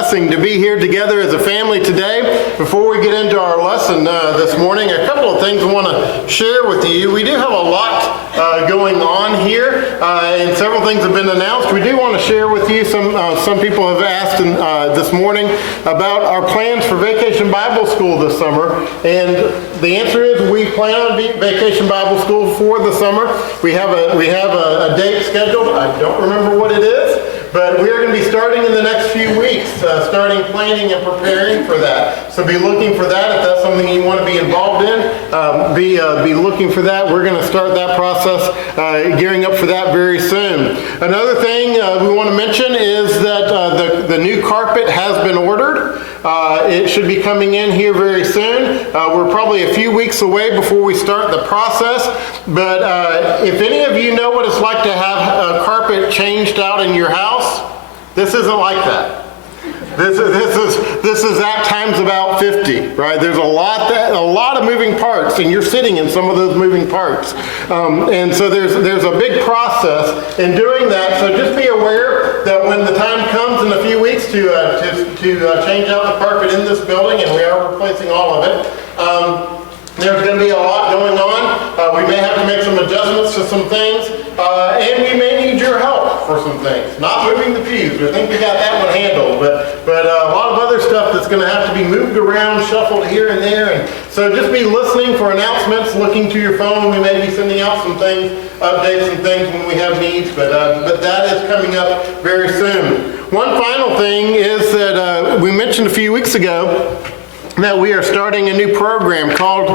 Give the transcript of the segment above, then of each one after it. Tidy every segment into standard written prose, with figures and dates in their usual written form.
blessing to be here together as a family today. Before we get into our lesson this morning, a couple of things I want to share with you. We do have a lot going on here, and several things have been announced. We do want to share with you some people have asked this morning about our plans for Vacation Bible School this summer, and the answer is we plan on Vacation Bible School for the summer. We have a date scheduled. I don't remember what it is, but we're going to be starting in the next few weeks, starting planning and preparing for that. So be looking for that if that's something you want to be involved in. Be looking for that. We're going to start that process, gearing up for that very soon. Another thing we want to mention is that the new carpet has been ordered. It should be coming in here very soon. We're probably a few weeks away before we start the process, but if any of you know what it's like to have a carpet changed out in your house, this isn't like that. This is at times about 50, right? There's a lot of moving parts, and you're sitting in some of those moving parts, and so there's a big process in doing that. So just be aware that when the time comes in a few weeks to change out the carpet in this building, and we are replacing all of it, there's going to be a lot going on. We may have to make some adjustments to some things, and we may need your help for some things. Not moving the pews. I think we got that one handled, but a lot of other stuff that's going to have to be moved around, shuffled here and there. And so just be listening for announcements, looking to your phone. We may be sending out some things, updates and things when we have needs, but that is coming up very soon. One final thing is that we mentioned a few weeks ago that we are starting a new program called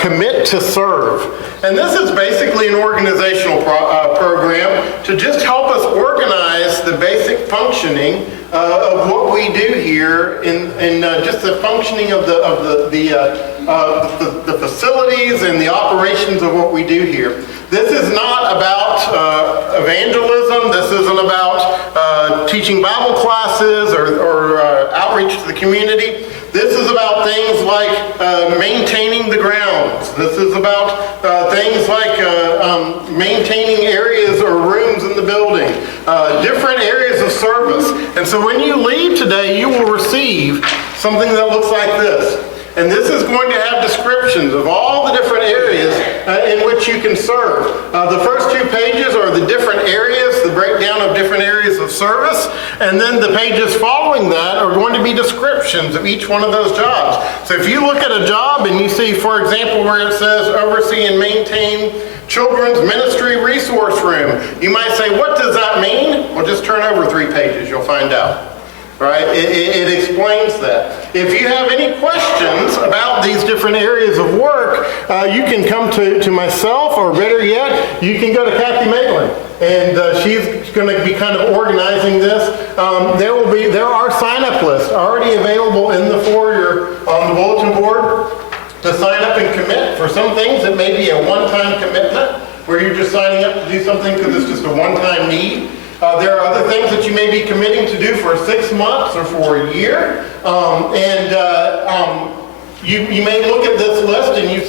Commit to Serve. And this is basically an organizational program to just help us organize the basic functioning of what we do here in just the functioning of the facilities and the operations of what we do here. This is not about evangelism. This isn't about teaching Bible classes or outreach to the community. This is about things like maintaining the grounds. This is about things like maintaining areas or rooms in the building, different areas of service. And so when you leave today, you will receive something that looks like this. And this is going to have descriptions of all the different areas in which you can serve. The first 2 pages are the different areas, the breakdown of different areas of service. And then the pages following that are going to be descriptions of each one of those jobs. So if you look at a job and you see, for example, where it says oversee and maintain Children's Ministry Resource Room, you might say, what does that mean? Well, just turn over 3 pages, you'll find out. Right? It explains that. If you have any questions about these different areas of work, you can come to myself, or better yet, you can go to Kathy Maitland, and she's going to be kind of organizing this. There are sign-up lists already available in the foyer on the bulletin board to sign up and commit. For some things, it may be a one-time commitment where you're just signing up to do something because it's just a one-time need. There are other things that you may be committing to do for 6 months or for a year. You may look at this list and you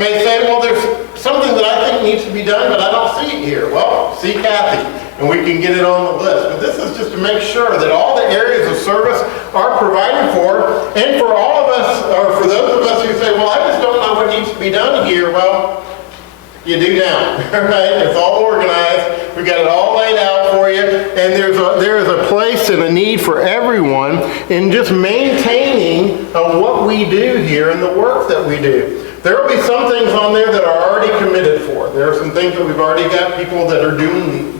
may say, well, there's something that I think needs to be done, but I don't see it here. Well, see Kathy, and we can get it on the list. But this is just to make sure that all the areas of service are provided for. And for all of us, or for those of us who say, well, I just don't know what needs to be done here, well, you do now, right? It's all organized. We've got it all laid out for you, and there is a place and a need for everyone in just maintaining what we do here and the work that we do. There will be some things on there that are already committed for. There are some things that we've already got people that are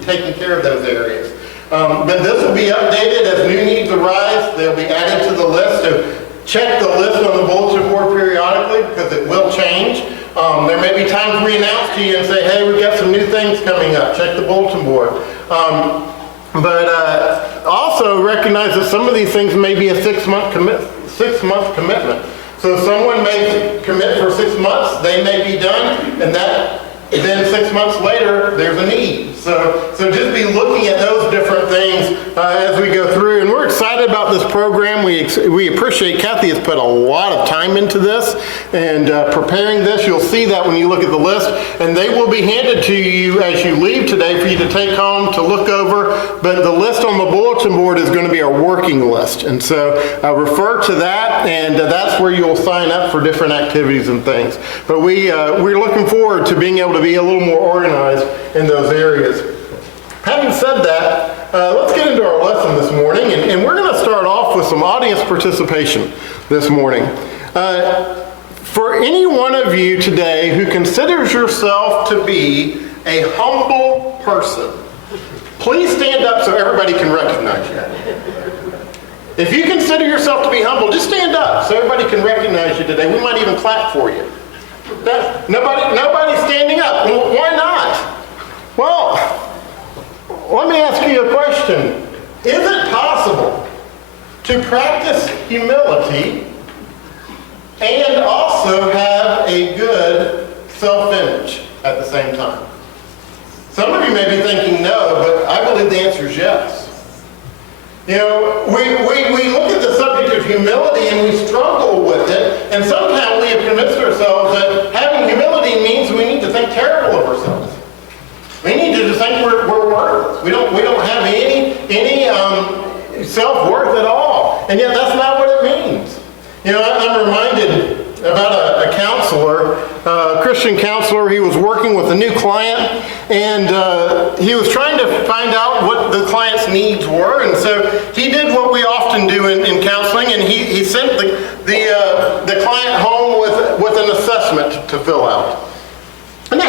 taking care of those areas. But this will be updated as new needs arise. They'll be added to the list. So check the list on the bulletin board periodically because it will change. There may be times we announce to you and say, hey, we've got some new things coming up. Check the bulletin board. But also recognize that some of these things may be a 6-month commitment. So someone may commit for 6 months, they may be done, and that then 6 months later, there's a need. So just be looking at those different things as we go through. And we're excited about this program. We appreciate Kathy has put a lot of time into this and preparing this. You'll see that when you look at the list. And they will be handed to you as you leave today for you to take home to look over. But the list on the bulletin board is going to be our working list. And so refer to that, and that's where you'll sign up for different activities and things. But we're looking forward to being able to be a little more organized in those areas. Having said that, let's get into our lesson this morning, and we're going to start off with some audience participation this morning. For any one of you today who considers yourself to be a humble person, please stand up so everybody can recognize you. If you consider yourself to be humble, just stand up so everybody can recognize you today. We might even clap for you. Nobody's standing up. Well, why not? Well, let me ask you a question. Is it possible to practice humility and also have a good self-image at the same time? Some of you may be thinking no, but I believe the answer is yes. You know, we look at the subject of humility and we struggle with it, and sometimes we have convinced ourselves that having humility means we need to think terrible of ourselves. We need to just think we're worthless. We don't have any self-worth at all, and yet that's not what it means. You know, I'm reminded about a counselor, a Christian counselor. He was working with a new client, and he was trying to find out what the client's needs were. And so he did what we often do in counseling, and he sent the client home with an assessment to fill out. And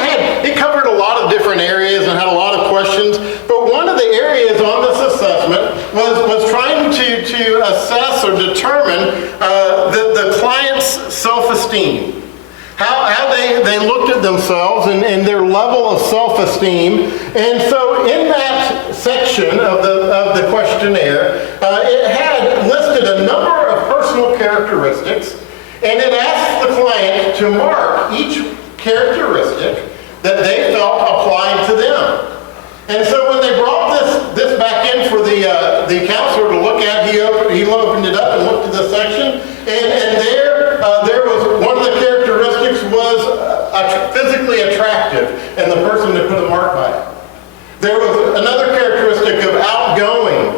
it covered a lot of different areas and had a lot of questions. But one of the areas on this assessment was trying to assess or determine the client's self-esteem. How they looked at themselves and their level of self-esteem. And so in that section of the questionnaire, it had listed a number of personal characteristics, and it asked the client to mark each characteristic that they felt applied to them. And so when they brought this back in for the counselor to look at, he opened it up and looked at the section, and there was one of the characteristics was physically attractive, and the person had put a mark by it. There was another characteristic of outgoing.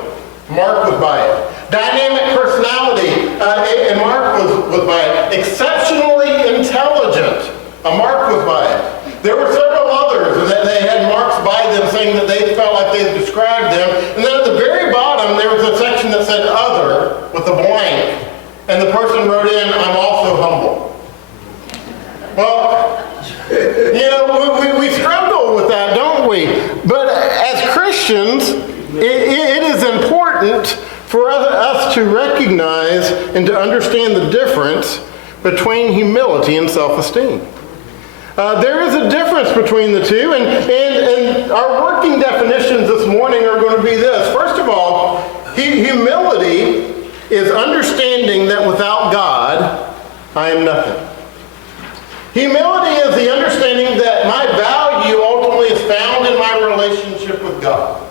Mark was by it. Dynamic personality, and Mark was by it. Exceptionally intelligent. A mark was by it. There were several others, and they had marks by them saying that they felt like they described them. And then at the very bottom, there was a section that said other with a blank. And the person wrote in, I'm also humble. Well, you know, we struggle with that, don't we? But as Christians, it is important for us to recognize and to understand the difference between humility and self-esteem. There is a difference between the two, and our working definitions this morning are going to be this. First of all, humility is understanding that without God, I am nothing. Humility is the understanding that my value ultimately is found in my relationship with God.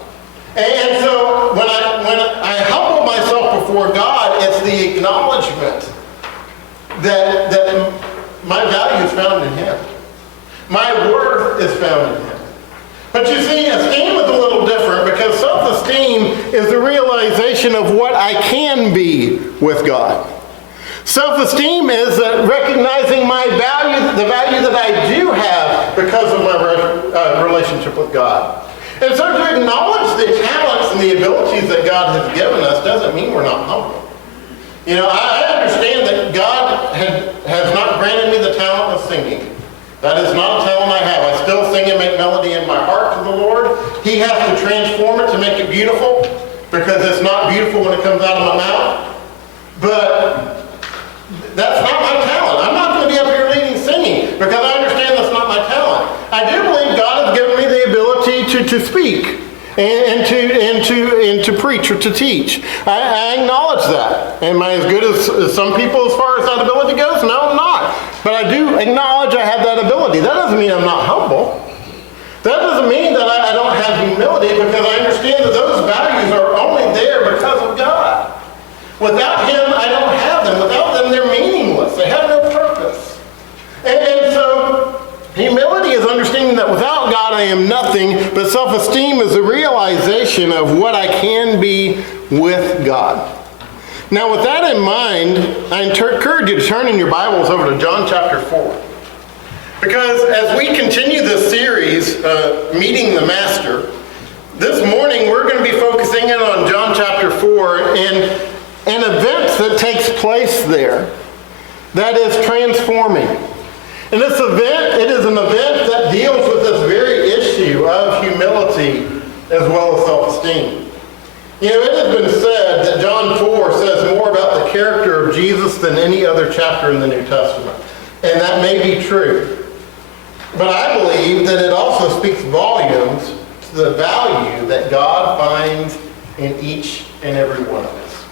And so when I humble myself before God, it's the acknowledgement that my value is found in Him. My worth is found in Him. But you see, esteem is a little different, because self-esteem is the realization of what I can be with God. Self-esteem is recognizing my value, the value that I do have because of my relationship with God. And so to acknowledge the talents and the abilities that God has given us doesn't mean we're not humble. You know, I understand that God has not granted me the talent of singing. That is not a talent I have. I still sing and make melody in my heart to the Lord. He has to transform it to make it beautiful, because it's not beautiful when it comes out of my mouth. But that's not my talent. I'm not going to be up here leading singing, because I understand that's not my talent. I do believe God has given me the ability to speak. and to preach or to teach. I acknowledge that. Am I as good as some people as far as that ability goes? No, I'm not. But I do acknowledge I have that ability. That doesn't mean I'm not humble. That doesn't mean that I don't have humility, because I understand that those values are only there because of God. Without Him, I don't have them. Without them, they're meaningless. They have no purpose. And so, humility is understanding that without God I am nothing, but self-esteem is a realization of what I can be with God. Now, with that in mind, I encourage you to turn in your Bibles over to John chapter 4. Because as we continue this series, Meeting the Master, this morning we're going to be focusing in on John chapter 4 and an event that takes place there that is transforming. And this event, it is an event that deals with this very issue of humility as well as self-esteem. You know, it has been said that John 4 says more about the character of Jesus than any other chapter in the New Testament. And that may be true. But I believe that it also speaks volumes to the value that God finds in each and every one of us.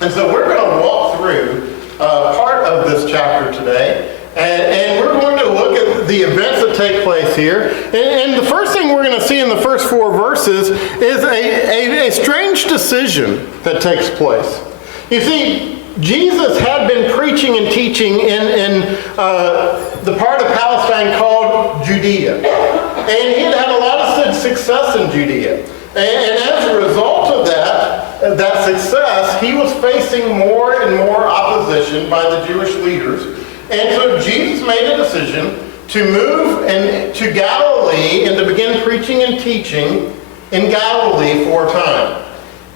And so we're going to walk through part of this chapter today. And we're going to look at the events that take place here. And the first thing we're going to see in the first 4 verses is a strange decision that takes place. You see, Jesus had been preaching and teaching in the part of Palestine called Judea. And he had had a lot of success in Judea. And as a result of that success, he was facing more and more opposition by the Jewish leaders. And so Jesus made a decision to move to Galilee and to begin preaching and teaching in Galilee for a time.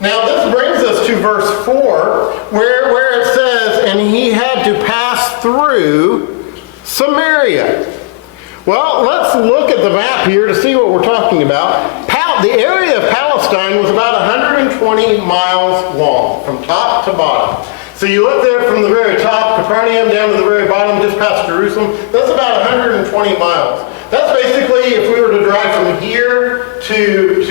Now this brings us to verse 4 where it says, and he had to pass through Samaria. Well, let's look at the map here to see what we're talking about. The area of Palestine was about 120 miles long from top to bottom. So you look there from the very top, Capernaum, down to the very bottom, just past Jerusalem. That's about 120 miles. That's basically if we were to drive from here to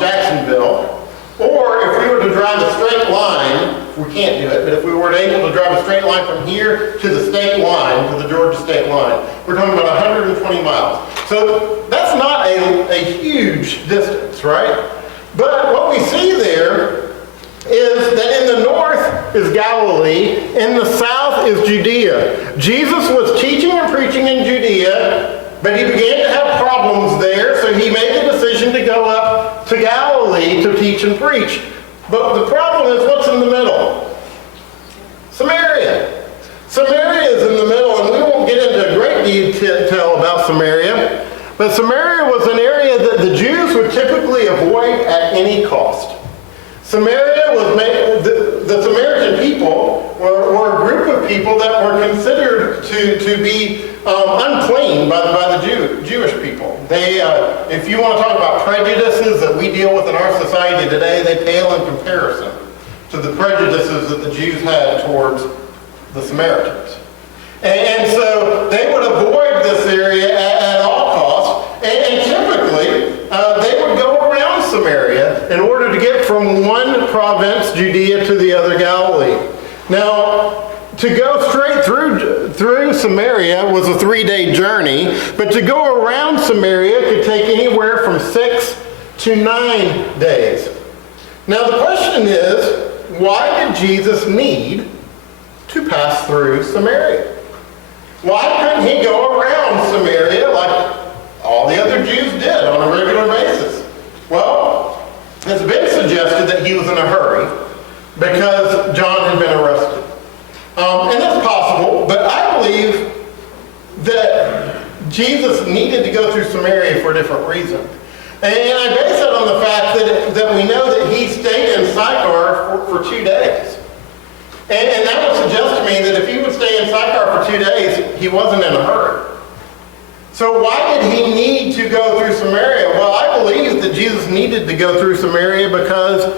Jacksonville, or if we were to drive a straight line, we can't do it, but if we were able to drive a straight line from here to the state line, to the Georgia state line, we're talking about 120 miles. So that's not a huge distance, right? But what we see there is that in the north is Galilee, in the south is Judea. Jesus was teaching and preaching in Judea, but he began to have problems there, so he made the decision to go up to Galilee to teach and preach. But the problem is, what's in the middle? Samaria. Samaria is in the middle, and we won't get into great detail about Samaria, but Samaria was an area that the Jews would typically avoid at any cost. Samaria was the Samaritan people were a group of people that were considered to be unclean by the Jewish people. They, if you want to talk about prejudices that we deal with in our society today, they pale in comparison to the prejudices that the Jews had towards the Samaritans. And so they would avoid this area at all costs, and typically they would go around Samaria in order to get from one province, Judea, to the other, Galilee. Now, to go straight through Samaria was a 3-day journey, but to go around Samaria could take anywhere from 6 to 9 days. Now the question is, why did Jesus need to pass through Samaria? Why couldn't he go around Samaria like all the other Jews did on a regular basis? Well, it's been suggested that he was in a hurry because John had been arrested. And that's possible, but I believe that Jesus needed to go through Samaria for a different reason. And I base that on the fact that we know that he stayed in Sychar for 2 days. And that would suggest to me that if he would stay in Sychar for 2 days, he wasn't in a hurry. So why did he need to go through Samaria? Well, I believe that Jesus needed to go through Samaria because,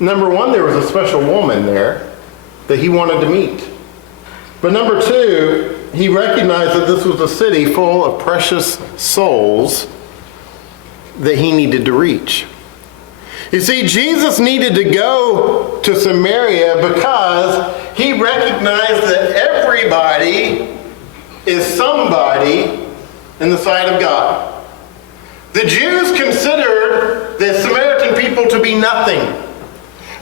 number one, there was a special woman there that he wanted to meet. But number two, he recognized that this was a city full of precious souls that he needed to reach. You see, Jesus needed to go to Samaria because he recognized that everybody is somebody in the sight of God. The Jews considered the Samaritan people to be nothing.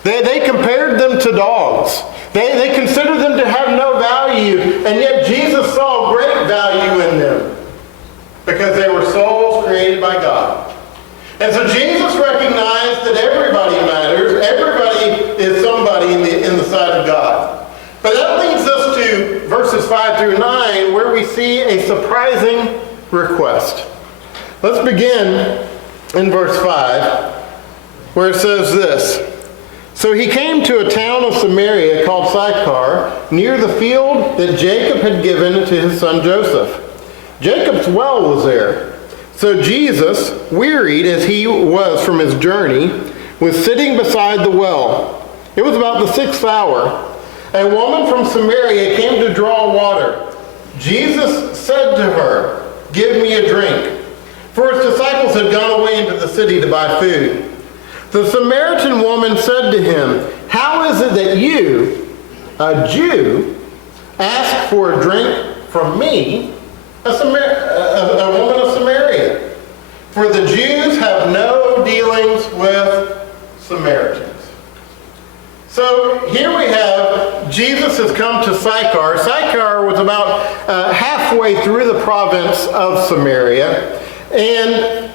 They compared them to dogs. They considered them to have no value, and yet Jesus saw great value in them because they were souls created by God. And so Jesus recognized that everybody matters. Everybody is somebody in the sight of God. But that leads us to verses 5 through 9, where we see a surprising request. Let's begin in verse 5, where it says this. So he came to a town of Samaria called Sychar, near the field that Jacob had given to his son Joseph. Jacob's well was there. So Jesus, wearied as he was from his journey, was sitting beside the well. It was about the 6th hour. A woman from Samaria came to draw water. Jesus said to her, "Give me a drink." For his disciples had gone away into the city to buy food. The Samaritan woman said to him, "How is it that you, a Jew, ask for a drink from me, a woman of Samaria? For the Jews have no dealings with Samaritans." So here we have Jesus has come to Sychar. Sychar was about halfway through the province of Samaria. And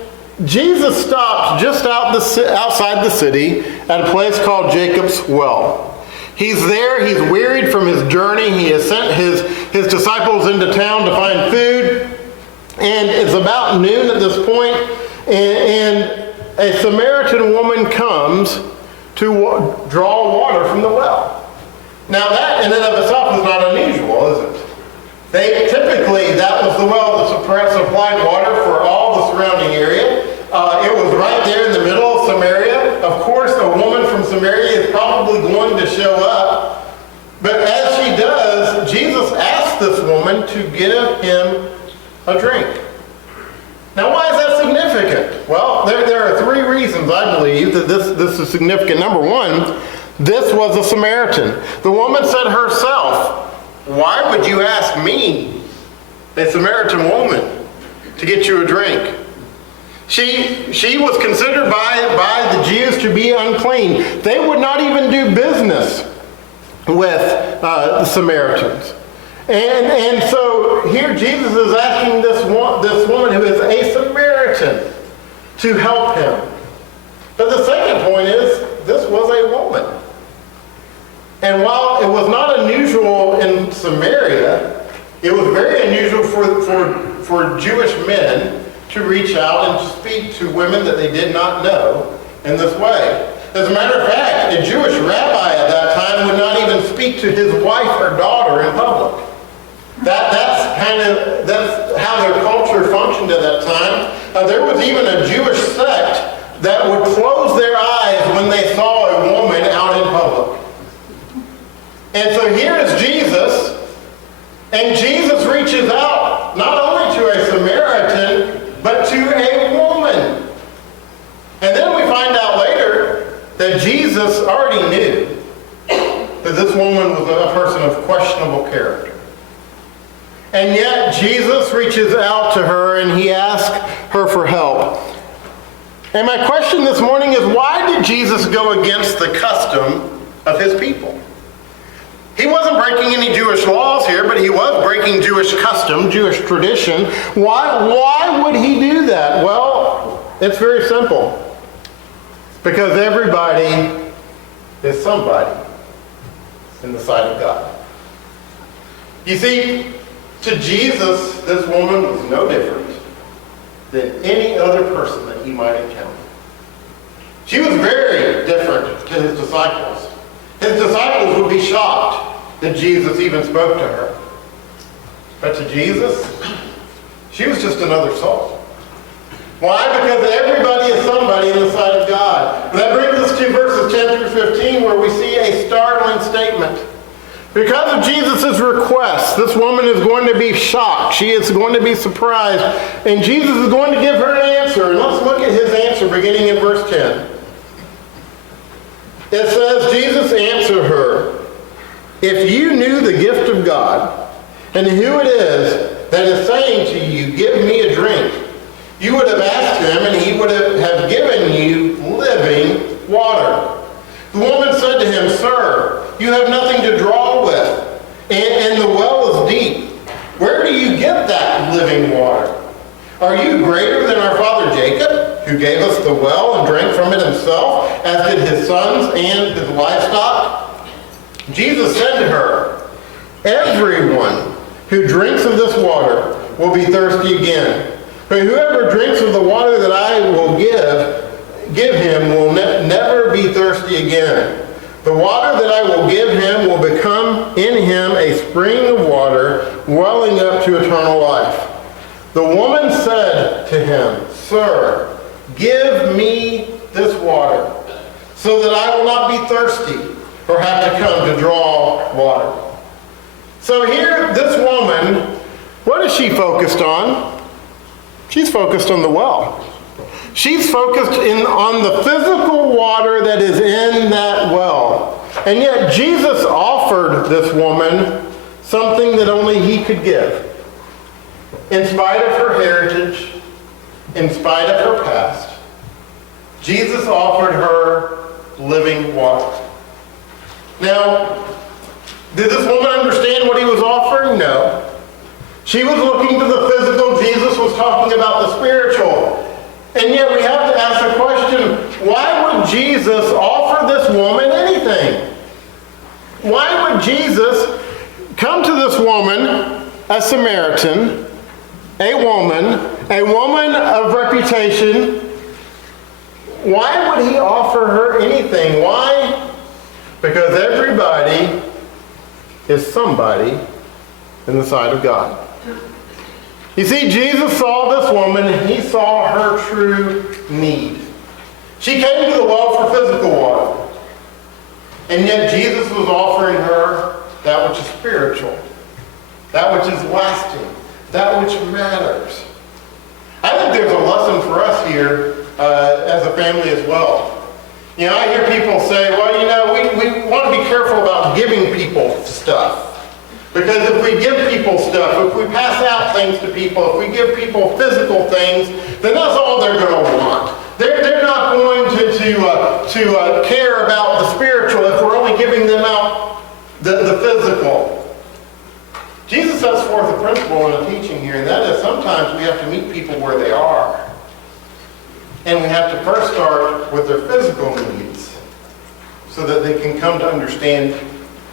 Jesus stopped just outside the city at a place called Jacob's Well. He's there. He's wearied from his journey. He has sent his disciples into town to find food. And it's about noon at this point, and a Samaritan woman comes to draw water from the well. Now that in and of itself is not unusual, is it? Typically, that was the well that supplied water for all the surrounding area. It was right there in the middle of Samaria. Of course, a woman from Samaria is probably going to show up. But as she does, Jesus asks this woman to give him a drink. Now, why is that significant? Well, there are 3 reasons, I believe, that this is significant. Number 1, this was a Samaritan. The woman said herself, "Why would you ask me, a Samaritan woman, to get you a drink?" She was considered by the Jews to be unclean. They would not even do business with the Samaritans. And so here Jesus is asking this woman who is a Samaritan to help him. But the second point is, this was a woman. And while it was not unusual in Samaria, it was very unusual for Jewish men to reach out and to speak to women that they did not know in this way. As a matter of fact, a Jewish rabbi at that time would not even speak to his wife or daughter in public. That's how their culture functioned at that time. There was even a Jewish sect that would close their eyes when they saw a woman out in public. And so here is Jesus, and Jesus reaches out not only to a Samaritan, but to a woman. And then we find out later that Jesus already knew that this woman was a person of questionable character. And yet Jesus reaches out to her and he asks her for help. And my question this morning is, why did Jesus go against the custom of his people? He wasn't breaking any Jewish laws here, but he was breaking Jewish custom, Jewish tradition. Why would he do that? Well, it's very simple. Because everybody is somebody in the sight of God. You see, to Jesus, this woman was no different than any other person that he might encounter. She was very different to his disciples. His disciples would be shocked that Jesus even spoke to her. But to Jesus, she was just another soul. Why? Because everybody is somebody in the sight of God. And that brings us to verses 10 through 15, where we see a startling statement. Because of Jesus' request, this woman is going to be shocked. She is going to be surprised. And Jesus is going to give her an answer. And let's look at his answer beginning in verse 10. It says, Jesus answered her, "If you knew the gift of God, and who it is that is saying to you, 'Give me a drink,' you would have asked him, and he would have given you living water." The woman said to him, "Sir, you have nothing to draw with, and the well is deep. Where do you get that living water? Are you greater than our father Jacob, who gave us the well and drank from it himself, as did his sons and his livestock?" Jesus said to her, "Everyone who drinks of this water will be thirsty again. But whoever drinks of the water that I will give him will never be thirsty again. The water that I will give him will become in him a spring of water welling up to eternal life." The woman said to him, "Sir, give me this water, so that I will not be thirsty or have to come to draw water." So here, this woman, what is she focused on? She's focused on the well. She's focused on the physical water that is in that well. And yet Jesus offered this woman something that only he could give. In spite of her heritage, in spite of her past, Jesus offered her living water. Now, did this woman understand what he was offering? No. She was looking to the physical. Jesus was talking about the spiritual. And yet we have to ask the question, why would Jesus offer this woman anything? Why would Jesus come to this woman, a Samaritan, a woman of reputation? Why would he offer her anything? Why? Because everybody is somebody in the sight of God. You see, Jesus saw this woman and he saw her true need. She came to the well for physical water. And yet Jesus was offering her that which is spiritual, that which is lasting, that which matters. I think there's a lesson for us here as a family as well. You know, I hear people say, well, you know, we want to be careful about giving people stuff. Because if we give people stuff, if we pass out things to people, if we give people physical things, then that's all they're going to want. They're not going to care about the spiritual if we're only giving them out the physical. Jesus sets forth a principle in a teaching here, and that is sometimes we have to meet people where they are. And we have to first start with their physical needs so that they can come to understand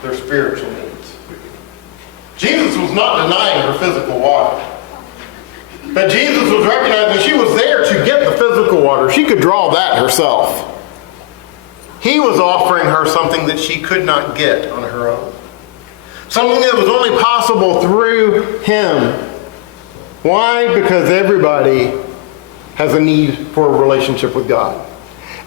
their spiritual needs. Jesus was not denying her physical water. But Jesus was recognizing she was there to get the physical water. She could draw that herself. He was offering her something that she could not get on her own. Something that was only possible through him. Why? Because everybody has a need for a relationship with God.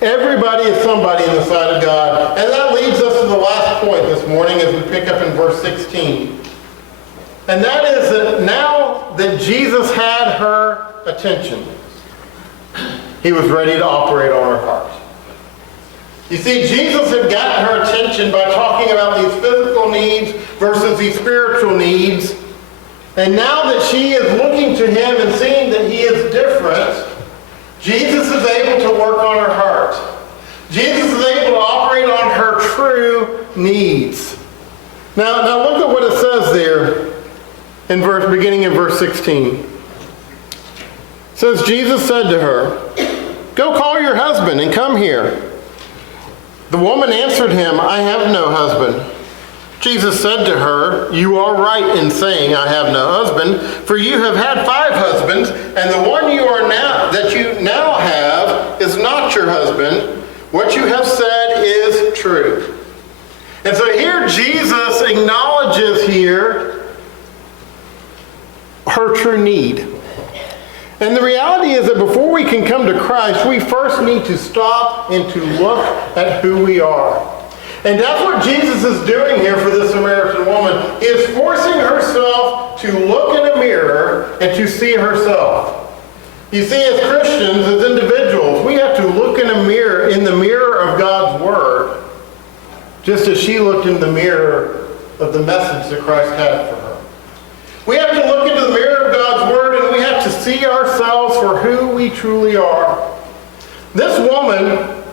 Everybody is somebody in the sight of God. And that leads us to the last point this morning as we pick up in verse 16. And that is that now that Jesus had her attention, he was ready to operate on her heart. You see, Jesus had gotten her attention by talking about these physical needs versus these spiritual needs. And now that she is looking to him and seeing that he is different, Jesus is able to work on her heart. Jesus is able to operate on her true needs. Now look at what it says there beginning in verse 16. It says, Jesus said to her, "Go call your husband and come here." The woman answered him, "I have no husband." Jesus said to her, "You are right in saying, 'I have no husband,' for you have had 5 husbands, and the one you now have is not your husband. What you have said is true." And so here Jesus acknowledges here her true need. And the reality is that before we can come to Christ, we first need to stop and to look at who we are. And that's what Jesus is doing here for this Samaritan woman, is forcing herself to look in a mirror and to see herself. You see, as Christians, as individuals, we have to look in the mirror of God's Word, just as she looked in the mirror of the message that Christ had for her. We have to look into the mirror of God's Word, and we have to see ourselves for who we truly are. This woman,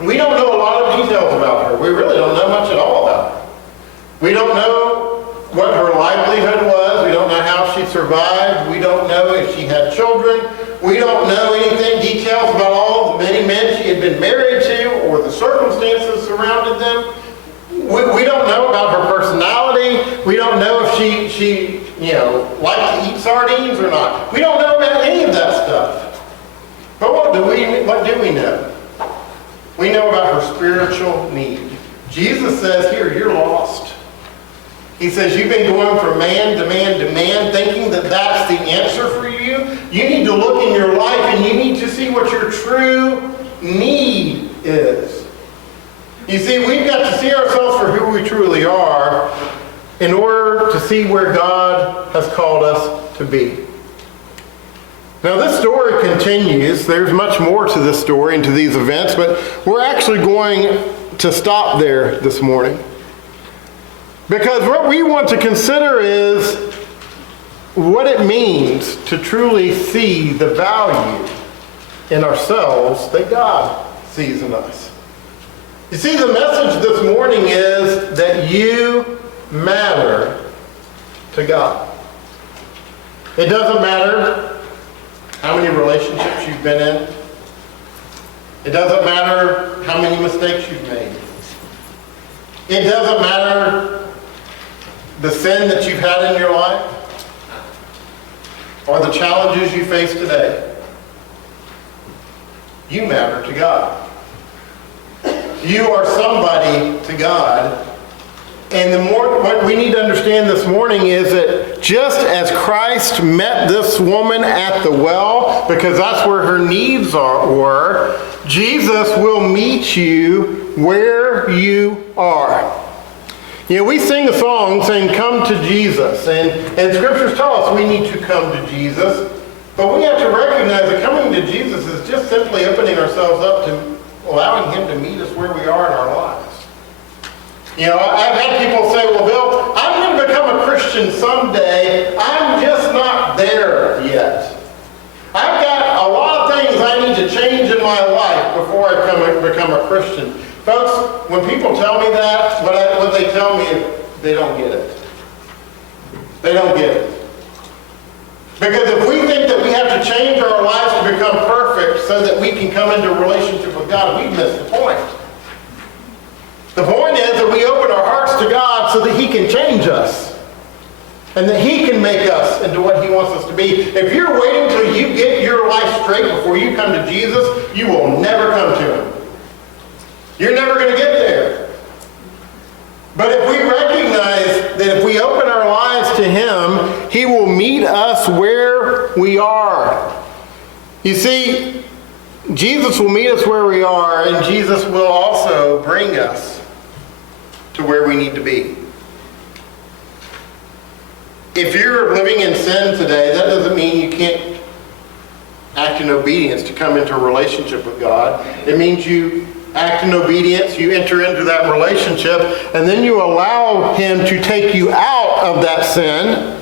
we don't know a lot of details about her. We really don't know much at all about her. We don't know what her livelihood was. We don't know how she survived. We don't know if she had children. We don't know details about all the many men she had been married to or the circumstances surrounding them. We don't know about her personality. We don't know if she liked to eat sardines or not. We don't know about any of that stuff. But what do we know? We know about her spiritual need. Jesus says here, you're lost. He says, you've been going from man to man to man, thinking that that's the answer for you. You need to look in your life and you need to see what your true need is. You see, we've got to see ourselves for who we truly are in order to see where God has called us to be. Now, this story continues. There's much more to this story and to these events, but we're actually going to stop there this morning. Because what we want to consider is what it means to truly see the value in ourselves that God sees in us. You see, the message this morning is that you matter to God. It doesn't matter how many relationships you've been in. It doesn't matter how many mistakes you've made. It doesn't matter the sin that you've had in your life or the challenges you face today. You matter to God. You are somebody to God. And what we need to understand this morning is that just as Christ met this woman at the well, because that's where her needs were, Jesus will meet you where you are. We sing a song saying, come to Jesus. And scriptures tell us we need to come to Jesus. But we have to recognize that coming to Jesus is just simply opening ourselves up to allowing Him to meet us where we are in our lives. I've had people say, well, Bill, I'm going to become a Christian someday. I'm just not there yet. I've got a lot of things I need to change in my life before I become a Christian. Folks, when people tell me that, what they tell me is they don't get it. They don't get it. Because if we think that we have to change our lives to become perfect so that we can come into a relationship with God, we've missed the point. The point is that we open our hearts to God so that He can change us. And that He can make us into what He wants us to be. If you're waiting till you get your life straight before you come to Jesus, you will never come to Him. You're never going to get there. But if we recognize that if we open our lives to Him, He will meet us where we are. You see, Jesus will meet us where we are, and Jesus will also bring us to where we need to be. If you're living in sin today, that doesn't mean you can't act in obedience to come into a relationship with God. It means you act in obedience, you enter into that relationship, and then you allow Him to take you out of that sin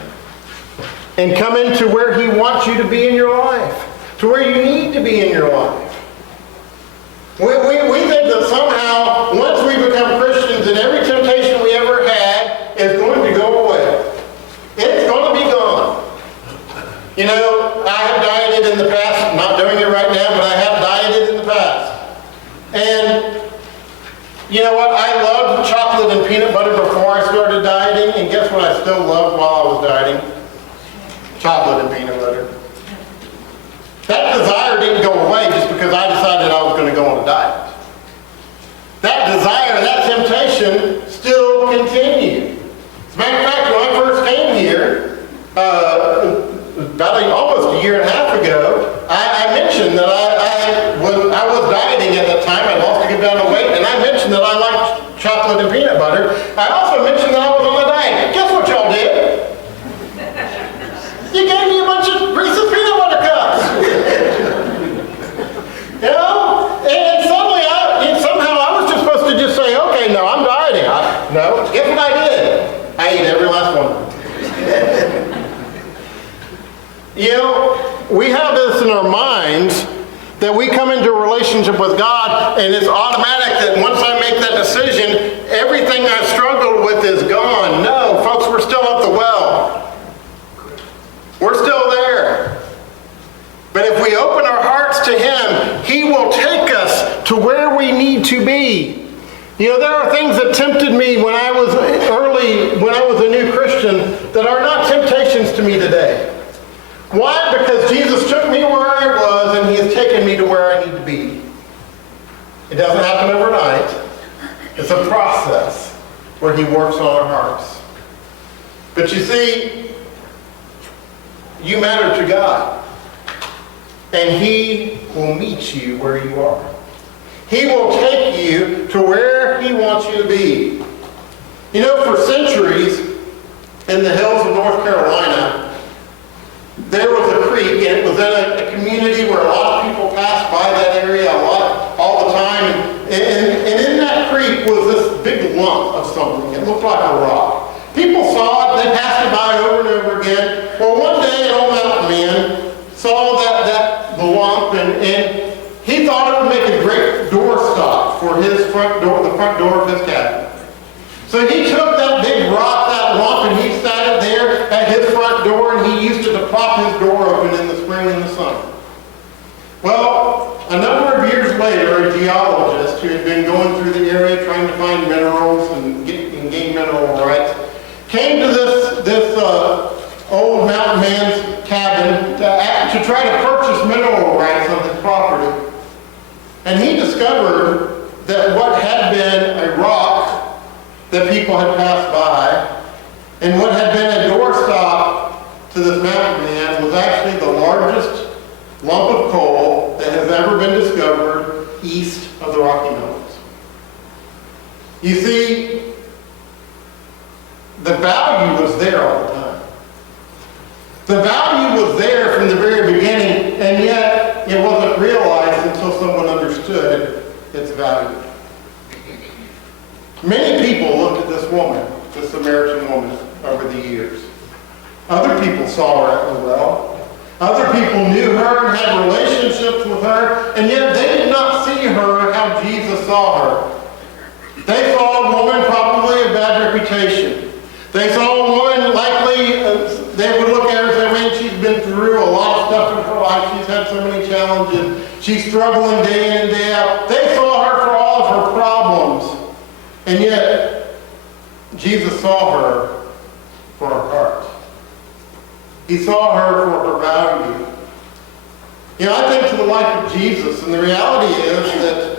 and come into where He wants you to be in your life, to where you need to be in your life. We think that somehow, once we become Christians, and every temptation we ever had is going to go away. It's going to be gone. I have dieted in the past. I'm not doing it right now, but I have dieted in the past. And you know what? I loved chocolate and peanut butter before I started dieting, and guess what I still loved while I was dieting? Chocolate and peanut butter. That desire didn't go away just because I decided I was going to go on a diet. That desire, that temptation still continued. As a matter of fact, when I first came here, about almost a year and a half ago, I mentioned that I was dieting at that time. I lost a good amount of weight, and I mentioned that I liked chocolate We have this in our minds that we come into a relationship with God and it's automatic that once I make that decision, everything I struggled with is gone. No, folks, we're still at the well. We're still there. But if we open our hearts to Him, He will take us to where we need to be. There are things that tempted me when I was a new Christian that are not temptations to me today. Why? Because Jesus took me where I was and He has taken me to where I need to be. It doesn't happen overnight. It's a process where He works on our hearts. But you see, you matter to God. And He will meet you where you are. He will take you to where He wants you to be. For centuries in the hills of North Carolina, there was a creek, and it was in a community where a lot of people passed by that area all the time. And in that creek was this big lump of something. It looked like a rock. People saw it, they passed it by over and over again. Well, one day an old mountain man saw the lump, and he thought it would make a great doorstop for his front door, the front door of his cabin. So he took that big rock, that lump, and he sat it there at his front door, and he used it to prop his door open in the spring and the summer. Well, a number of years later, a geologist who had been going through the area trying to find minerals and gain mineral rights, came to this old mountain man's cabin to try to purchase mineral rights on his property. And he discovered that what had been a rock that people had passed by, and what had been a doorstop to this mountain man was actually the largest lump of coal that has ever been discovered east of the Rocky Mountains. You see, the value was there all the time. The value was there from the very beginning, and yet it wasn't realized until someone understood its value. Many people looked at this woman, the Samaritan woman, over the years. Other people saw her at the well. Other people knew her and had relationships with her, and yet they did not see her how Jesus saw her. They saw a woman probably of bad reputation. They saw a woman likely, they would look at her and say, man, she's been through a lot of stuff in her life. She's had so many challenges. She's struggling day in and day out. They saw her for all of her problems. And yet, Jesus saw her for her heart. He saw her for her value. I think to the life of Jesus, and the reality is that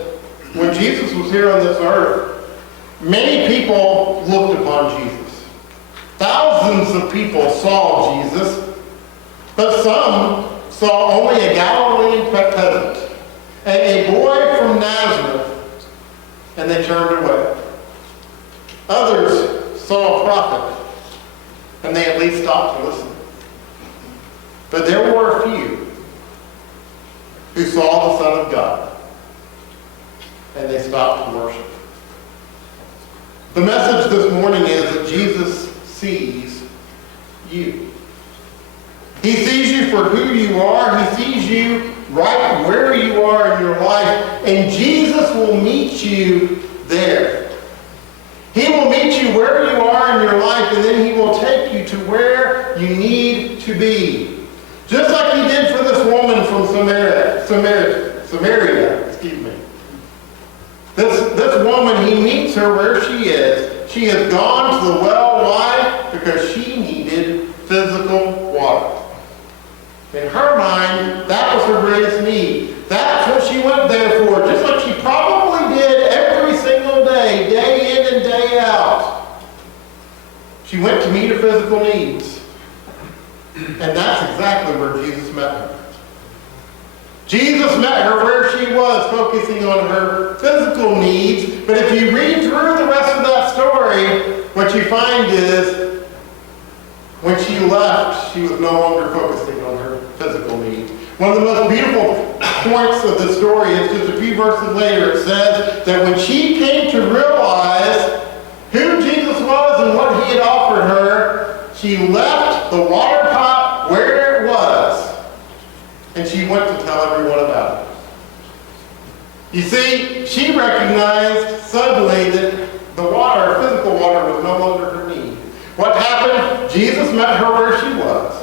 when Jesus was here on this earth, many people looked upon Jesus. Thousands of people saw Jesus, but some saw only a Galilean peasant, a boy from Nazareth, and they turned away. Others saw a prophet, and they at least stopped to listen. But there were a few who saw the Son of God, and they stopped to worship. The message this morning is that Jesus sees you. He sees you for who you are. He sees you right where you are in your life, and Jesus will meet you there. He will meet you where you are in your life, and then He will take you to where you need to be. Just like He did for this woman from Samaria. This woman, He meets her where she is. She has gone to the well. Why? Because she needed physical water. In her mind, that was her greatest need. That's what she went there for, just like she probably did every single day, day in and day out. She went to meet her physical needs. And that's exactly where Jesus met her. Jesus met her where she was, focusing on her physical needs. But if you read through the rest of that story, what you find is when she left, she was no longer focusing on her physical needs. One of the most beautiful points of the story is just a few verses later. It says that when she came to realize who Jesus was and what He had offered her, she left the water pot where it was and she went to tell everyone about it. You see, she recognized suddenly that the water, physical water, was no longer her need. What happened? Jesus met her where she was,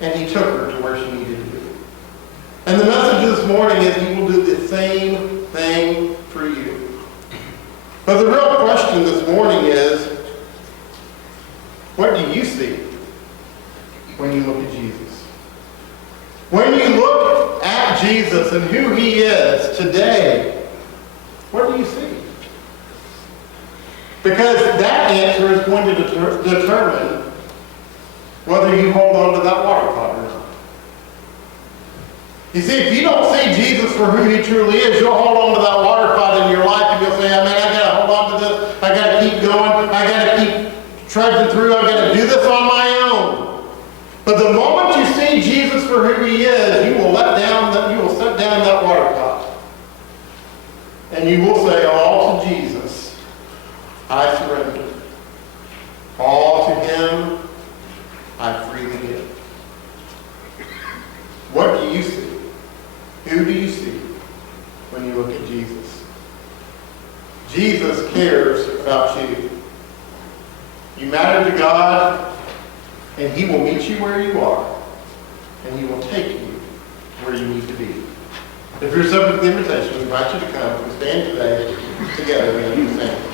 and he took her to where she needed to be. And the message this morning is he will do the same thing for you. But the real question this morning is, what do you see when you look at Jesus? When you look at Jesus and who he is today, what do you see? Because that answer is going to determine whether you hold on to that water pot or not. You see, if you don't see Jesus for who he truly is, you'll hold on to that water pot in your life and you'll say, man, I got to hold on to this. I got to keep going. I got to keep trudging through. I got to do this on my own. But the moment you see Jesus for who he is, you will set down that water pot. And you will say, all to Jesus, I surrender. All to him, I freely give. What do you see? Who do you see when you look at Jesus? Jesus cares about you. You matter to God, and he will meet you where you are, and he will take you where you need to be. If you're subject to the invitation, we invite you to come. We stand today together and we sing.